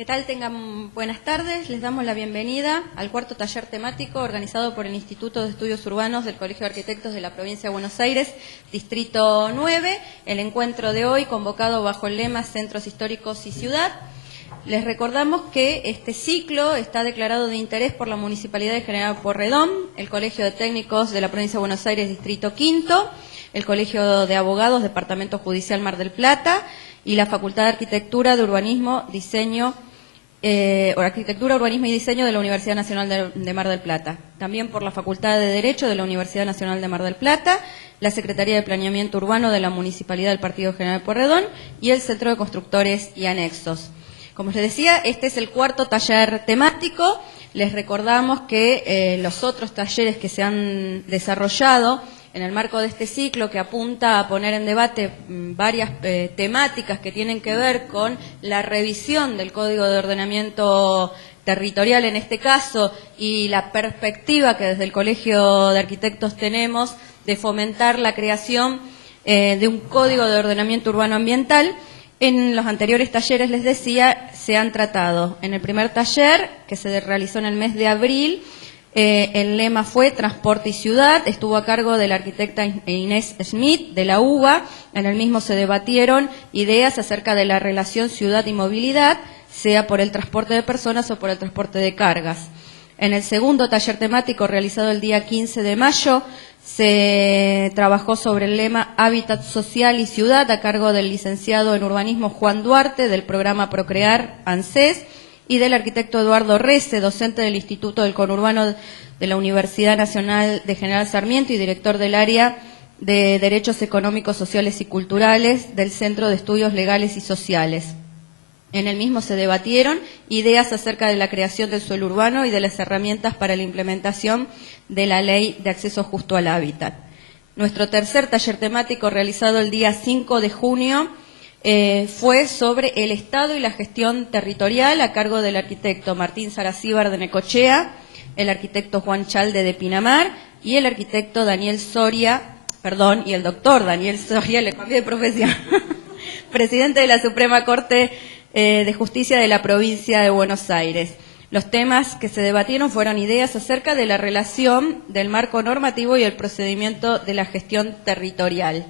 ¿Qué tal? Tengan buenas tardes. Les damos la bienvenida al cuarto taller temático organizado por el Instituto de Estudios Urbanos del Colegio de Arquitectos de la Provincia de Buenos Aires, Distrito 9. El encuentro de hoy convocado bajo el lema Centros Históricos y Ciudad. Les recordamos que este ciclo está declarado de interés por la Municipalidad de General Pueyrredón, el Colegio de Técnicos de la Provincia de Buenos Aires, Distrito 5, el Colegio de Abogados, Departamento Judicial Mar del Plata y la Facultad de Arquitectura, de Urbanismo, Arquitectura, Urbanismo y Diseño de la Universidad Nacional de Mar del Plata. También por la Facultad de Derecho de la Universidad Nacional de Mar del Plata, la Secretaría de Planeamiento Urbano de la Municipalidad del Partido General Pueyrredón y el Centro de Constructores y Anexos. Como les decía, este es el cuarto taller temático. Les recordamos que los otros talleres que se han desarrollado en el marco de este ciclo, que apunta a poner en debate varias temáticas que tienen que ver con la revisión del Código de Ordenamiento Territorial en este caso, y la perspectiva que desde el Colegio de Arquitectos tenemos de fomentar la creación de un Código de Ordenamiento Urbano Ambiental. En los anteriores talleres, les decía, se han tratado. En el primer taller, que se realizó en el mes de abril, el lema fue Transporte y Ciudad, estuvo a cargo de la arquitecta Inés Schmidt de la UBA. En el mismo se debatieron ideas acerca de la relación ciudad y movilidad, sea por el transporte de personas o por el transporte de cargas. En el segundo taller temático, realizado el día 15 de mayo, se trabajó sobre el lema Hábitat Social y Ciudad, a cargo del licenciado en Urbanismo Juan Duarte, del programa Procrear ANSES, y del arquitecto Eduardo Rece, docente del Instituto del Conurbano de la Universidad Nacional de General Sarmiento y director del área de Derechos Económicos, Sociales y Culturales del Centro de Estudios Legales y Sociales. En el mismo se debatieron ideas acerca de la creación del suelo urbano y de las herramientas para la implementación de la Ley de Acceso Justo al Hábitat. Nuestro tercer taller temático, realizado el día 5 de junio, fue sobre el Estado y la gestión territorial, a cargo del arquitecto Martín Saracíbar de Necochea, el arquitecto Juan Chalde de Pinamar y el arquitecto y el doctor Daniel Soria, le cambié de profesión, presidente de la Suprema Corte de Justicia de la Provincia de Buenos Aires. Los temas que se debatieron fueron ideas acerca de la relación del marco normativo y el procedimiento de la gestión territorial.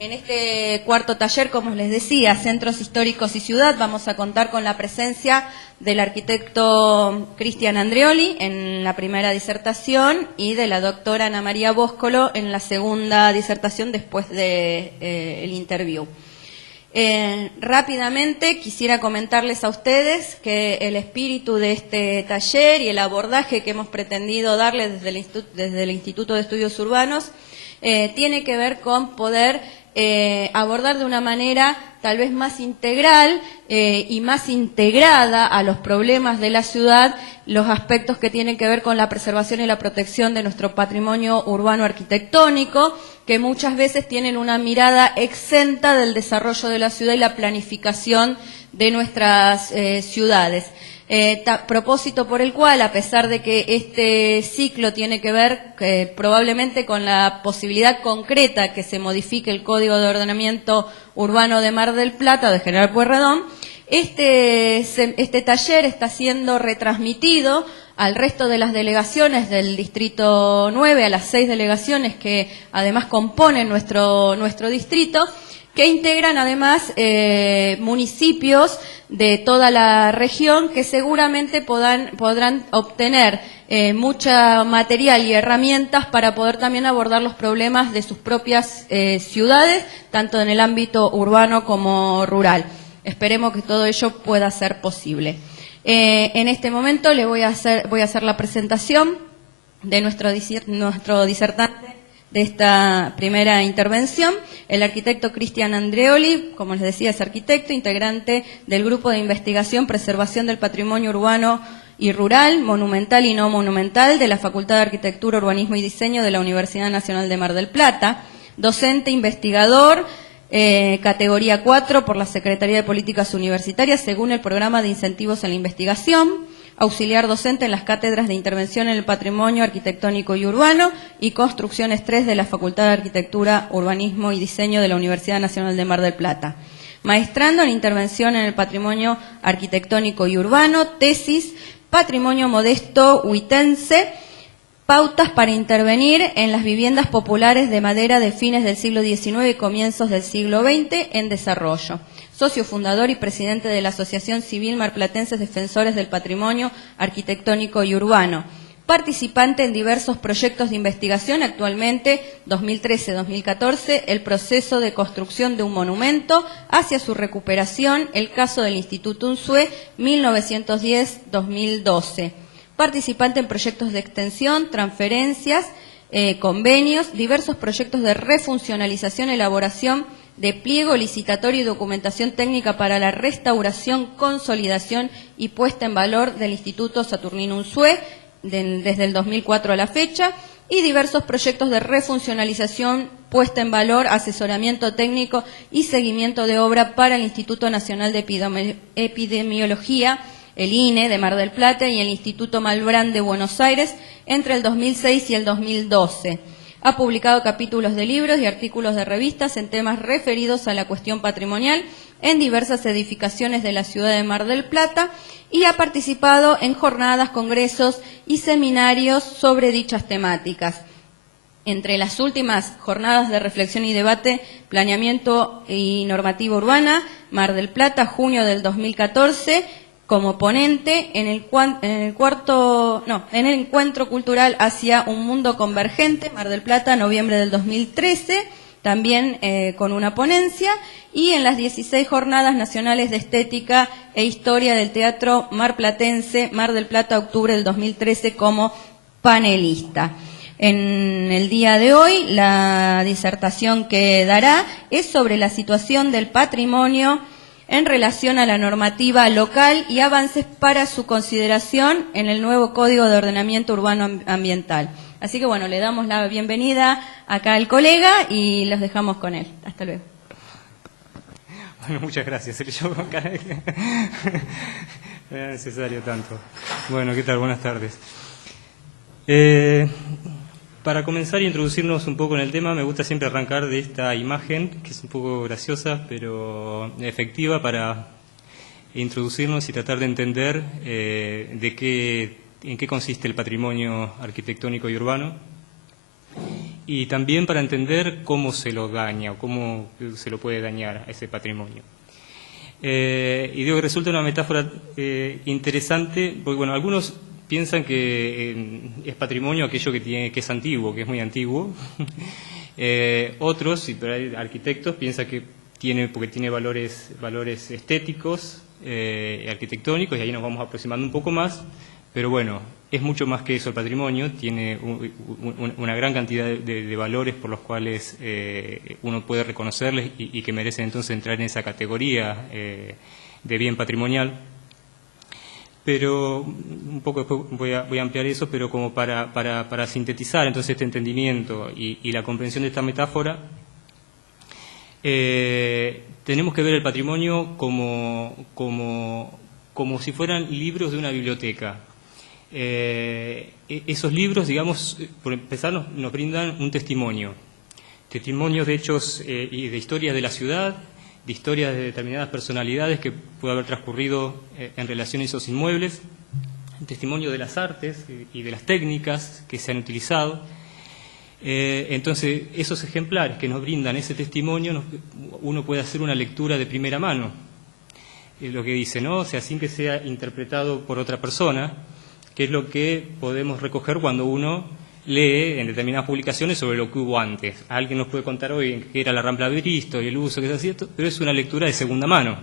En este cuarto taller, como les decía, Centros Históricos y Ciudad, vamos a contar con la presencia del arquitecto Cristian Andreoli en la primera disertación y de la doctora Ana María Bóscolo en la segunda disertación después del interview. Rápidamente quisiera comentarles a ustedes que el espíritu de este taller y el abordaje que hemos pretendido darles desde el Instituto de Estudios Urbanos tiene que ver con poder abordar de una manera tal vez más integral y más integrada a los problemas de la ciudad los aspectos que tienen que ver con la preservación y la protección de nuestro patrimonio urbano arquitectónico, que muchas veces tienen una mirada exenta del desarrollo de la ciudad y la planificación de nuestras ciudades. Propósito por el cual, a pesar de que este ciclo tiene que ver probablemente con la posibilidad concreta que se modifique el Código de Ordenamiento Urbano de Mar del Plata o de General Pueyrredón, este taller está siendo retransmitido al resto de las delegaciones del Distrito 9, a las 6 delegaciones que además componen nuestro distrito, que integran además municipios de toda la región que seguramente podrán obtener mucho material y herramientas para poder también abordar los problemas de sus propias ciudades, tanto en el ámbito urbano como rural. Esperemos que todo ello pueda ser posible. En este momento le voy a hacer la presentación de nuestro disertante de esta primera intervención, el arquitecto Cristian Andreoli. Como les decía, es arquitecto, integrante del Grupo de Investigación Preservación del Patrimonio Urbano y Rural, Monumental y No Monumental, de la Facultad de Arquitectura, Urbanismo y Diseño de la Universidad Nacional de Mar del Plata, docente investigador, categoría 4 por la Secretaría de Políticas Universitarias, según el Programa de Incentivos en la Investigación, auxiliar docente en las cátedras de Intervención en el Patrimonio Arquitectónico y Urbano y Construcciones 3 de la Facultad de Arquitectura, Urbanismo y Diseño de la Universidad Nacional de Mar del Plata. maestrando en intervención en el patrimonio arquitectónico y urbano, tesis, patrimonio modesto huitense, pautas para intervenir en las viviendas populares de madera de fines del siglo XIX y comienzos del siglo XX en desarrollo. Socio fundador y presidente de la Asociación Civil Marplatenses Defensores del Patrimonio Arquitectónico y Urbano. Participante en diversos proyectos de investigación, actualmente 2013-2014, el proceso de construcción de un monumento hacia su recuperación, el caso del Instituto Unzué 1910-2012. Participante en proyectos de extensión, transferencias, convenios, diversos proyectos de refuncionalización, elaboración de pliego licitatorio y documentación técnica para la restauración, consolidación y puesta en valor del Instituto Saturnino Unzué desde el 2004 a la fecha, y diversos proyectos de refuncionalización, puesta en valor, asesoramiento técnico y seguimiento de obra para el Instituto Nacional de Epidemiología, el INE de Mar del Plata y el Instituto Malbrán de Buenos Aires entre el 2006 y el 2012. Ha publicado capítulos de libros y artículos de revistas en temas referidos a la cuestión patrimonial en diversas edificaciones de la ciudad de Mar del Plata y ha participado en jornadas, congresos y seminarios sobre dichas temáticas. Entre las últimas jornadas de reflexión y debate, planeamiento y normativa urbana, Mar del Plata, junio del 2014, como ponente en el encuentro cultural hacia un mundo convergente, Mar del Plata, noviembre del 2013, también con una ponencia, y en las 16 jornadas nacionales de estética e historia del teatro marplatense, Mar del Plata, octubre del 2013, como panelista. En el día de hoy, la disertación que dará es sobre la situación del patrimonio en relación a la normativa local y avances para su consideración en el nuevo Código de Ordenamiento Urbano Ambiental. Así que bueno, le damos la bienvenida acá al colega y los dejamos con él. Hasta luego. Bueno, muchas gracias. Yo acá no era necesario tanto. Bueno, ¿qué tal? Buenas tardes. Para comenzar e introducirnos un poco en el tema, me gusta siempre arrancar de esta imagen, que es un poco graciosa, pero efectiva para introducirnos y tratar de entender en qué consiste el patrimonio arquitectónico y urbano, y también para entender cómo se lo daña o cómo se lo puede dañar a ese patrimonio. Y digo que resulta una metáfora interesante, porque bueno, algunos piensan que es patrimonio aquello que es antiguo, que es muy antiguo. Otros, y hay arquitectos, piensan que porque tiene valores estéticos, arquitectónicos, y ahí nos vamos aproximando un poco más. Pero bueno, es mucho más que eso el patrimonio, tiene una gran cantidad de valores por los cuales uno puede reconocerles y que merecen entonces entrar en esa categoría de bien patrimonial. Pero un poco después voy a ampliar eso, pero como para sintetizar entonces este entendimiento y la comprensión de esta metáfora, tenemos que ver el patrimonio como si fueran libros de una biblioteca. Esos libros, digamos, por empezar, nos brindan un testimonio de hechos y de historias de la ciudad, de historias de determinadas personalidades que puede haber transcurrido en relación a esos inmuebles, un testimonio de las artes y de las técnicas que se han utilizado. Entonces, esos ejemplares que nos brindan ese testimonio, uno puede hacer una lectura de primera mano, lo que dice, ¿no? O sea, sin que sea interpretado por otra persona, que es lo que podemos recoger cuando uno lee en determinadas publicaciones sobre lo que hubo antes. Alguien nos puede contar hoy qué era la Rambla de Bristol y el uso que se hacía, pero es una lectura de segunda mano.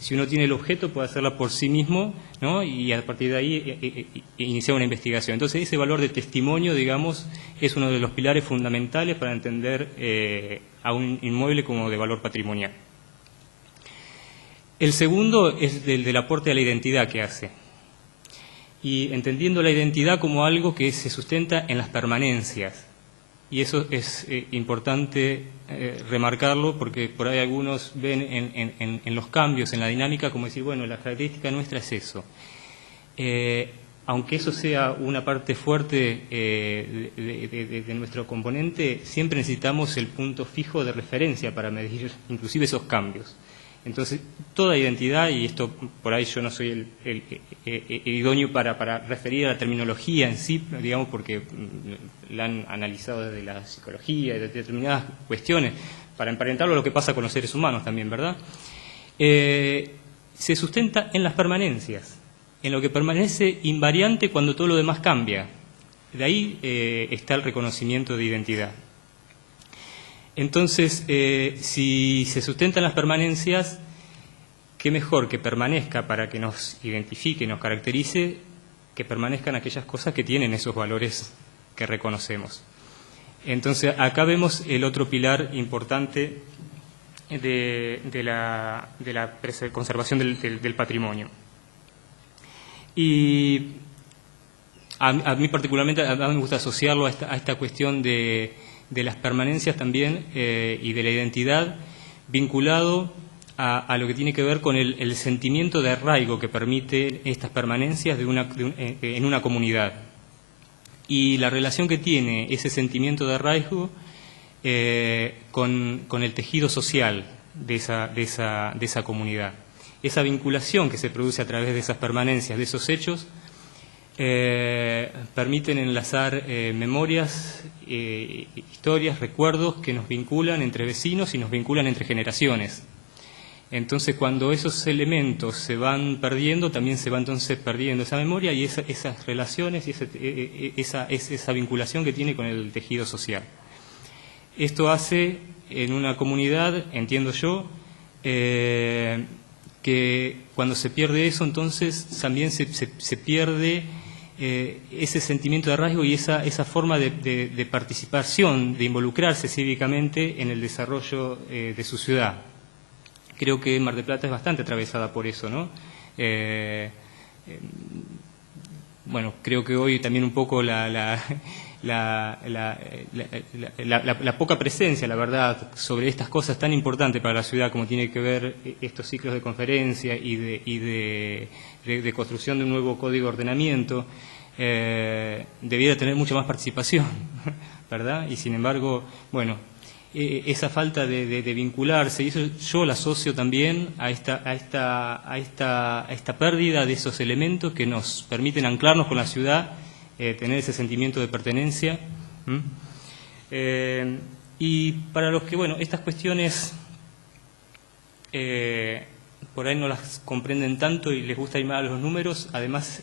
Si uno tiene el objeto, puede hacerla por sí mismo, ¿no? Y a partir de ahí iniciar una investigación. Entonces, ese valor de testimonio, digamos, es uno de los pilares fundamentales para entender a un inmueble como de valor patrimonial. El segundo es del aporte a la identidad que hace. Y entendiendo la identidad como algo que se sustenta en las permanencias. Y eso es importante remarcarlo, porque por ahí algunos ven en los cambios, en la dinámica, como decir, bueno, la característica nuestra es eso. Aunque eso sea una parte fuerte de nuestro componente, siempre necesitamos el punto fijo de referencia para medir inclusive esos cambios. Entonces, toda identidad, y esto por ahí yo no soy el idóneo para referir a la terminología en sí, digamos, porque la han analizado desde la psicología y de determinadas cuestiones, para emparentarlo a lo que pasa con los seres humanos también, ¿verdad? Se sustenta en las permanencias, en lo que permanece invariante cuando todo lo demás cambia. De ahí está el reconocimiento de identidad. Entonces, si se sustentan las permanencias, qué mejor que permanezca para que nos identifique, nos caracterice, que permanezcan aquellas cosas que tienen esos valores que reconocemos. Entonces, acá vemos el otro pilar importante de la conservación del patrimonio. Y a mí particularmente me gusta asociarlo a esta cuestión de las permanencias también y de la identidad, vinculado a lo que tiene que ver con el sentimiento de arraigo que permite estas permanencias en una comunidad. Y la relación que tiene ese sentimiento de arraigo con el tejido social de esa comunidad. Esa vinculación que se produce a través de esas permanencias, de esos hechos, permiten enlazar memorias, historias, recuerdos que nos vinculan entre vecinos y nos vinculan entre generaciones. Entonces, cuando esos elementos se van perdiendo, también se va entonces perdiendo esa memoria y esas relaciones y esa vinculación que tiene con el tejido social. Esto hace en una comunidad, entiendo yo, que cuando se pierde eso, entonces también se pierde ese sentimiento de arraigo y esa forma de participación, de involucrarse cívicamente en el desarrollo de su ciudad. Creo que Mar del Plata es bastante atravesada por eso, ¿no? Bueno, creo que hoy también un poco la poca presencia, la verdad, sobre estas cosas tan importantes para la ciudad, como tiene que ver estos ciclos de conferencia y de construcción de un nuevo código de ordenamiento, debiera tener mucha más participación, ¿verdad? Y sin embargo, bueno, esa falta de vincularse, y eso yo la asocio también a esta pérdida de esos elementos que nos permiten anclarnos con la ciudad, tener ese sentimiento de pertenencia. Y para los que, bueno, estas cuestiones por ahí no las comprenden tanto y les gusta ir más a los números, además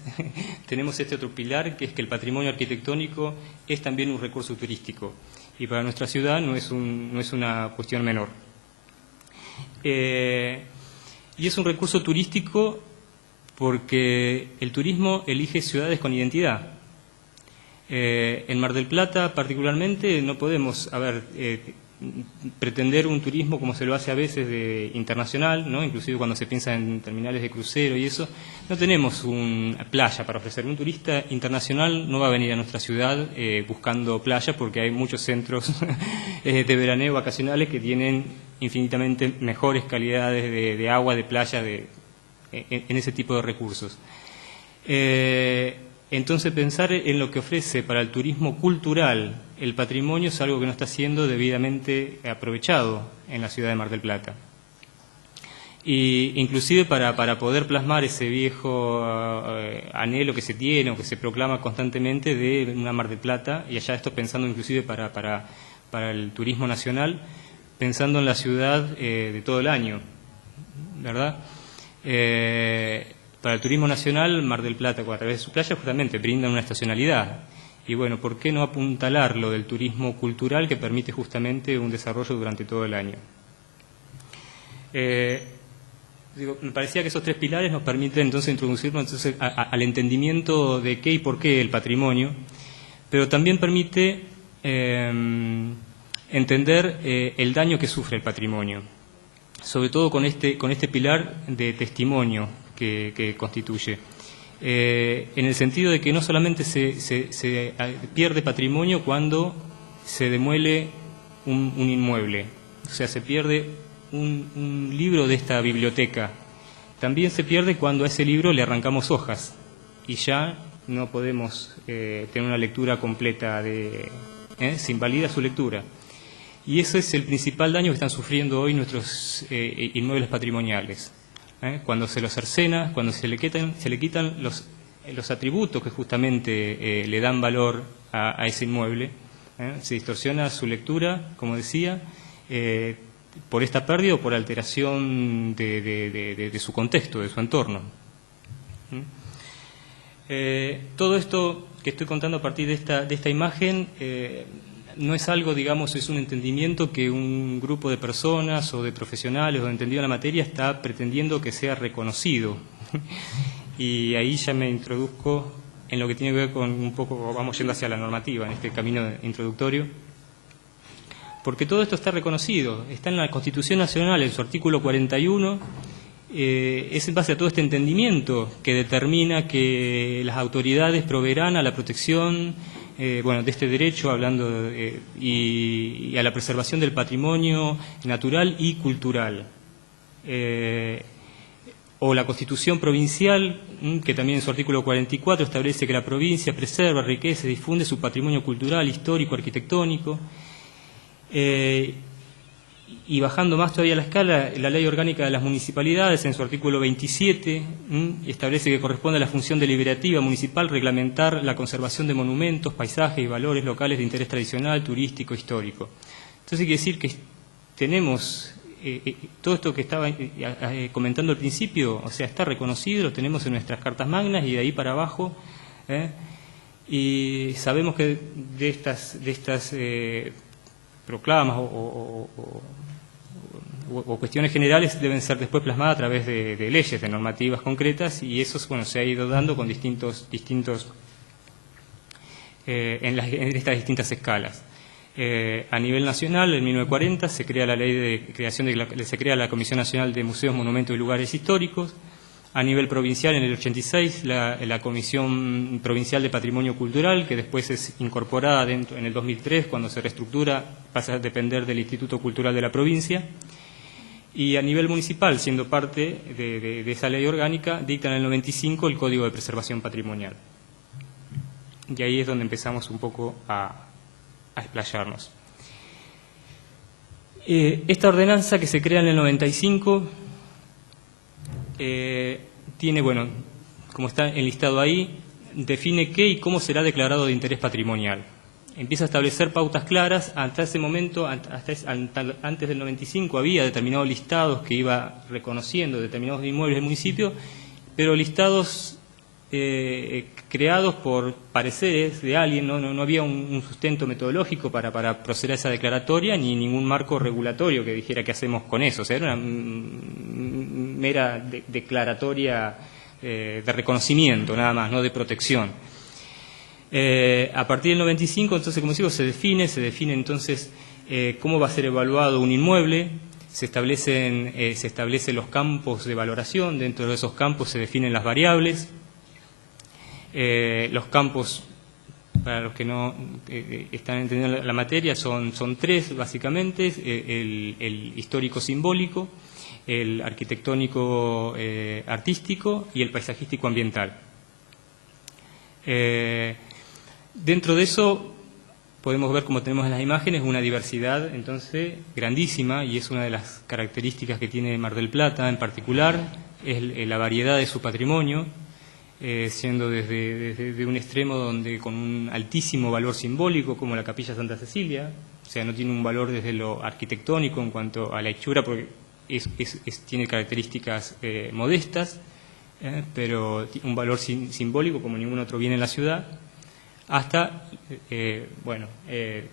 tenemos este otro pilar, que es que el patrimonio arquitectónico es también un recurso turístico. Y para nuestra ciudad no es una cuestión menor. Y es un recurso turístico porque el turismo elige ciudades con identidad. En Mar del Plata, particularmente, no podemos pretender un turismo como se lo hace a veces internacional, ¿no? Inclusive cuando se piensa en terminales de crucero y eso, no tenemos una playa para ofrecer. Un turista internacional no va a venir a nuestra ciudad buscando playa, porque hay muchos centros de veraneo vacacionales que tienen infinitamente mejores calidades de agua, de playa, en ese tipo de recursos. Entonces, pensar en lo que ofrece para el turismo cultural el patrimonio es algo que no está siendo debidamente aprovechado en la ciudad de Mar del Plata. Y inclusive para poder plasmar ese viejo anhelo que se tiene o que se proclama constantemente de una Mar del Plata, y allá esto pensando inclusive para el turismo nacional, pensando en la ciudad de todo el año, ¿verdad? Para el turismo nacional, Mar del Plata, a través de su playa, justamente brindan una estacionalidad. Y bueno, ¿por qué no apuntalar lo del turismo cultural que permite justamente un desarrollo durante todo el año? Me parecía que esos tres pilares nos permiten entonces introducirnos al entendimiento de qué y por qué el patrimonio, pero también permite entender el daño que sufre el patrimonio, sobre todo con este pilar de testimonio que constituye, en el sentido de que no solamente se pierde patrimonio cuando se demuele un inmueble, o sea, se pierde un libro de esta biblioteca, también se pierde cuando a ese libro le arrancamos hojas y ya no podemos tener una lectura completa, se invalida su lectura. Y ese es el principal daño que están sufriendo hoy nuestros inmuebles patrimoniales. Cuando se los cercena, cuando se le quitan los atributos que justamente le dan valor a ese inmueble, se distorsiona su lectura, como decía, por esta pérdida o por alteración de su contexto, de su entorno. Todo esto que estoy contando a partir de esta imagen no es algo, digamos, es un entendimiento que un grupo de personas o de profesionales o entendido en la materia está pretendiendo que sea reconocido. Y ahí ya me introduzco en lo que tiene que ver con un poco, vamos yendo hacia la normativa, en este camino introductorio. Porque todo esto está reconocido, está en la Constitución Nacional, en su artículo 41, es en base a todo este entendimiento que determina que las autoridades proveerán a la protección de este derecho, hablando y a la preservación del patrimonio natural y cultural. O la Constitución Provincial, que también en su artículo 44 establece que la provincia preserva, enriquece, difunde su patrimonio cultural, histórico, arquitectónico. Y bajando más todavía la escala, la Ley Orgánica de las Municipalidades, en su artículo 27, establece que corresponde a la función deliberativa municipal reglamentar la conservación de monumentos, paisajes y valores locales de interés tradicional, turístico, histórico. Entonces hay que decir que tenemos todo esto que estaba comentando al principio, o sea, está reconocido, lo tenemos en nuestras cartas magnas y de ahí para abajo, y sabemos que de estas proclamas o cuestiones generales deben ser después plasmadas a través de leyes, de normativas concretas, y eso se ha ido dando con distintos en estas distintas escalas. A nivel nacional, en 1940 se crea la ley de creación se crea la Comisión Nacional de Museos, Monumentos y Lugares Históricos. A nivel provincial, en el 86, la Comisión Provincial de Patrimonio Cultural, que después es incorporada en el 2003, cuando se reestructura, pasa a depender del Instituto Cultural de la provincia. Y a nivel municipal, siendo parte de esa ley orgánica, dicta en el 95 el Código de Preservación Patrimonial. Y ahí es donde empezamos un poco a explayarnos. Esta ordenanza que se crea en el 95 tiene, como está enlistado ahí, define qué y cómo será declarado de interés patrimonial. Empieza a establecer pautas claras. Hasta ese momento, antes del 95, había determinados listados que iba reconociendo determinados inmuebles del municipio, pero listados creados por pareceres de alguien, no había un sustento metodológico para proceder a esa declaratoria, ni ningún marco regulatorio que dijera qué hacemos con eso. O sea, era una mera declaratoria de reconocimiento, nada más, no de protección. A partir del 95, entonces, como digo, se define entonces cómo va a ser evaluado un inmueble. Se establecen los campos de valoración. Dentro de esos campos se definen las variables. Los campos, para los que no están entendiendo la materia, son tres, básicamente: el histórico simbólico, el arquitectónico artístico y el paisajístico ambiental. Dentro de eso podemos ver, como tenemos en las imágenes, una diversidad entonces grandísima, y es una de las características que tiene Mar del Plata en particular, es la variedad de su patrimonio, siendo desde un extremo donde con un altísimo valor simbólico, como la Capilla Santa Cecilia, o sea, no tiene un valor desde lo arquitectónico en cuanto a la hechura, porque tiene características modestas, pero un valor simbólico como ningún otro bien en la ciudad, hasta,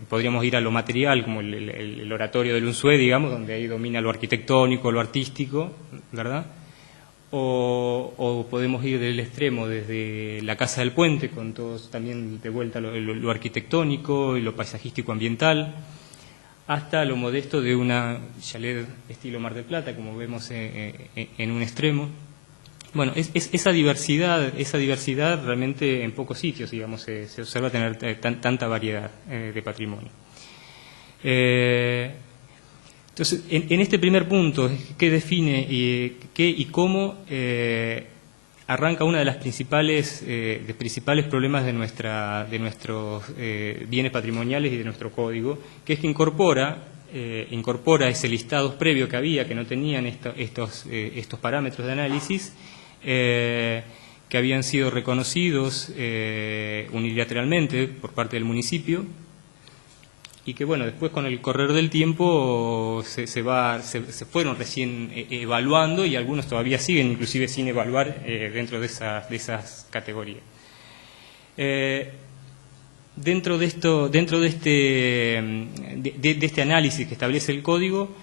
podríamos ir a lo material, como el oratorio del Unzué, digamos, donde ahí domina lo arquitectónico, lo artístico, ¿verdad? O podemos ir del extremo, desde la Casa del Puente, con todos también de vuelta lo arquitectónico y lo paisajístico ambiental, hasta lo modesto de una chalet estilo Mar del Plata, como vemos en un extremo. Bueno, esa diversidad realmente en pocos sitios, digamos, se observa tener tanta variedad de patrimonio. Entonces, en este primer punto, ¿qué define qué y cómo arranca una de las principales problemas de nuestros bienes patrimoniales y de nuestro código, que es que incorpora incorpora ese listado previo que había, que no tenían estos parámetros de análisis, que habían sido reconocidos unilateralmente por parte del municipio, y que bueno, después con el correr del tiempo se fueron recién evaluando, y algunos todavía siguen inclusive sin evaluar dentro de esas categorías. Dentro de este análisis que establece el código,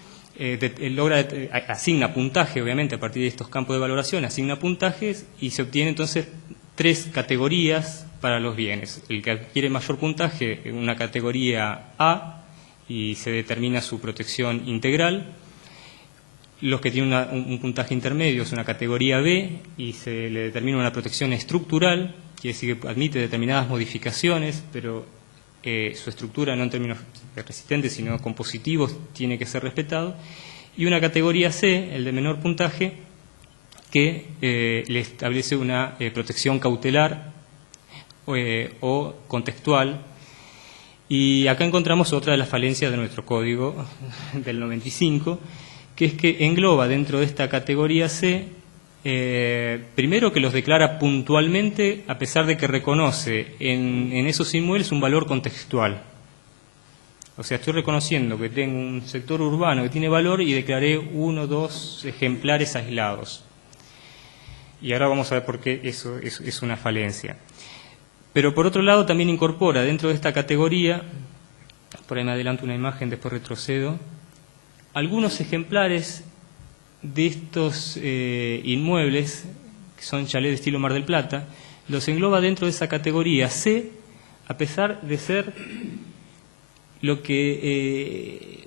asigna puntaje, obviamente, a partir de estos campos de valoración, asigna puntajes y se obtiene entonces 3 categorías para los bienes. El que adquiere mayor puntaje, una categoría A, y se determina su protección integral. Los que tienen un puntaje intermedio es una categoría B y se le determina una protección estructural, quiere decir que admite determinadas modificaciones, pero su estructura, no en términos resistentes, sino compositivos, tiene que ser respetado. Y una categoría C, el de menor puntaje, que le establece una protección cautelar o contextual. Y acá encontramos otra de las falencias de nuestro código del 95, que es que engloba dentro de esta categoría C, primero que los declara puntualmente, a pesar de que reconoce en esos inmuebles un valor contextual. O sea, estoy reconociendo que tengo un sector urbano que tiene valor y declaré 1 o 2 ejemplares aislados. Y ahora vamos a ver por qué eso es una falencia. Pero por otro lado también incorpora dentro de esta categoría, por ahí me adelanto una imagen, después retrocedo, algunos ejemplares de estos inmuebles, que son chalés de estilo Mar del Plata, los engloba dentro de esa categoría C, a pesar de ser lo que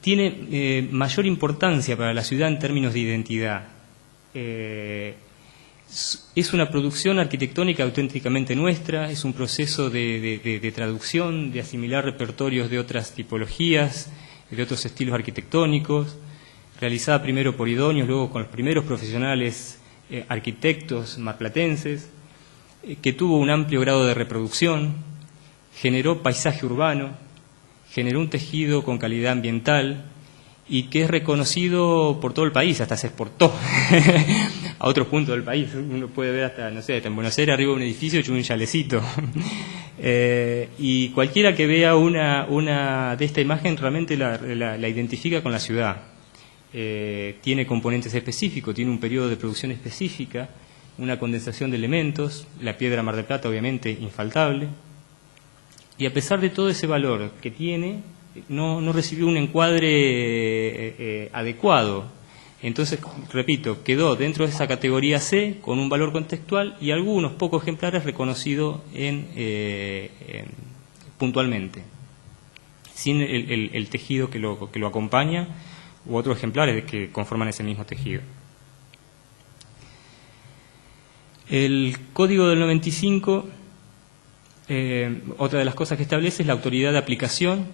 tiene mayor importancia para la ciudad en términos de identidad. Es una producción arquitectónica auténticamente nuestra, es un proceso de traducción, de asimilar repertorios de otras tipologías, de otros estilos arquitectónicos, realizada primero por idóneos, luego con los primeros profesionales arquitectos marplatenses, que tuvo un amplio grado de reproducción, generó paisaje urbano, generó un tejido con calidad ambiental y que es reconocido por todo el país, hasta se exportó a otros puntos del país. Uno puede ver hasta, no sé, hasta en Buenos Aires arriba de un edificio hecho un chalecito. Y cualquiera que vea una de esta imagen realmente la identifica con la ciudad. Tiene componentes específicos, tiene un periodo de producción específica, una condensación de elementos, la piedra Mar del Plata obviamente infaltable, y a pesar de todo ese valor que tiene, no recibió un encuadre adecuado. Entonces, repito, quedó dentro de esa categoría C con un valor contextual y algunos pocos ejemplares reconocidos puntualmente, sin el tejido que lo acompaña u otros ejemplares que conforman ese mismo tejido. El Código del 95, otra de las cosas que establece es la autoridad de aplicación.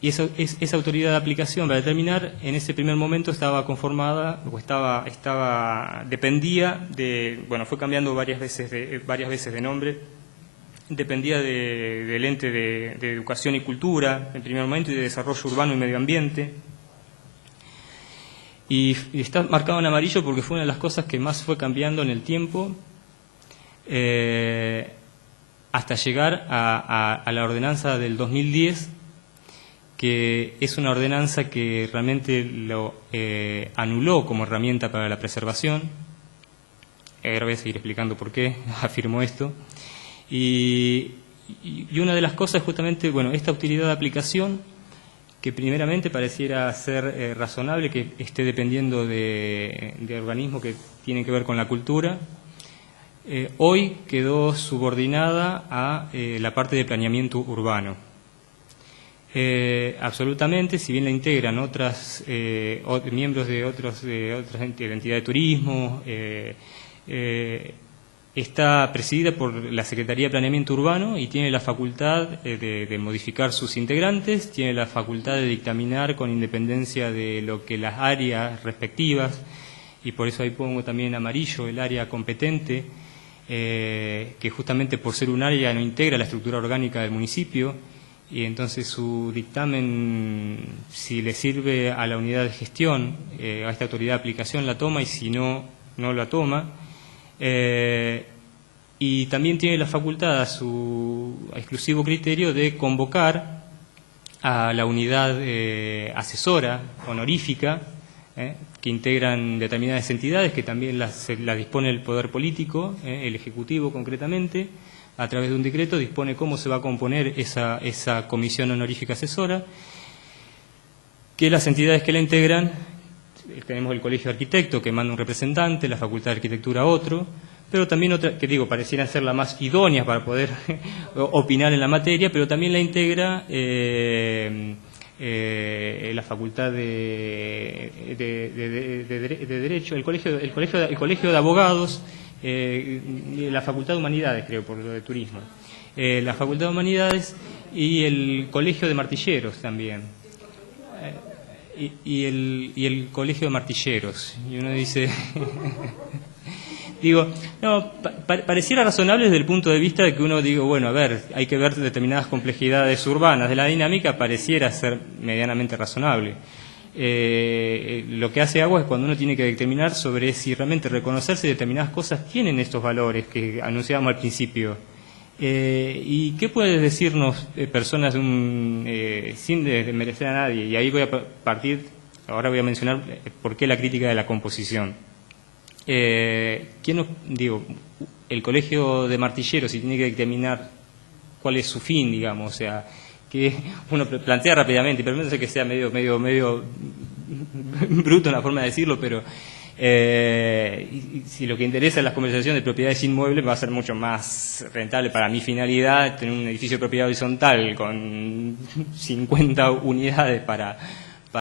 Y esa autoridad de aplicación, para determinar, en ese primer momento estaba conformada, o dependía de, bueno, fue cambiando varias veces de nombre, dependía del ente de educación y cultura, en primer momento, y de desarrollo urbano y medio ambiente. Y está marcado en amarillo porque fue una de las cosas que más fue cambiando en el tiempo, hasta llegar a la ordenanza del 2010, que es una ordenanza que realmente lo anuló como herramienta para la preservación. Ahora voy a seguir explicando por qué afirmo esto. Y una de las cosas es justamente, bueno, esta utilidad de aplicación, que primeramente pareciera ser razonable que esté dependiendo de organismos que tienen que ver con la cultura, hoy quedó subordinada a la parte de planeamiento urbano. Absolutamente, si bien la integran miembros de otras entidades de turismo, está presidida por la Secretaría de Planeamiento Urbano y tiene la facultad de modificar sus integrantes, tiene la facultad de dictaminar con independencia de lo que las áreas respectivas, y por eso ahí pongo también en amarillo el área competente, que justamente por ser un área no integra la estructura orgánica del municipio, y entonces su dictamen, si le sirve a la unidad de gestión, a esta autoridad de aplicación, la toma, y si no, no la toma. Y también tiene la facultad, a su exclusivo criterio, de convocar a la unidad asesora honorífica, que integran determinadas entidades, que también las dispone el poder político, el Ejecutivo concretamente, a través de un decreto dispone cómo se va a componer esa comisión honorífica asesora, que las entidades que la integran, tenemos el Colegio de Arquitectos, que manda un representante, la Facultad de Arquitectura otro, pero también otra, que digo, parecieran ser las más idóneas para poder opinar en la materia, pero también la integra la Facultad de Derecho, el Colegio de Abogados, la Facultad de Humanidades, creo, por lo de Turismo, la Facultad de Humanidades y el Colegio de Martilleros también, y el Colegio de Martilleros. Y uno dice... Digo, no, pareciera razonable desde el punto de vista de que uno digo, bueno, a ver, hay que ver determinadas complejidades urbanas de la dinámica, pareciera ser medianamente razonable. Lo que hace agua es cuando uno tiene que determinar sobre si realmente reconocer si determinadas cosas tienen estos valores que anunciábamos al principio. ¿Y qué puedes decirnos personas sin desmerecer a nadie? Y ahí voy a partir, ahora voy a mencionar por qué la crítica de la composición. El Colegio de Martilleros, si tiene que determinar cuál es su fin, digamos, o sea, que uno plantea rápidamente, pero no sé que sea medio bruto en la forma de decirlo, pero si lo que interesa es la comercialización de propiedades inmuebles, va a ser mucho más rentable para mi finalidad tener un edificio de propiedad horizontal con 50 unidades para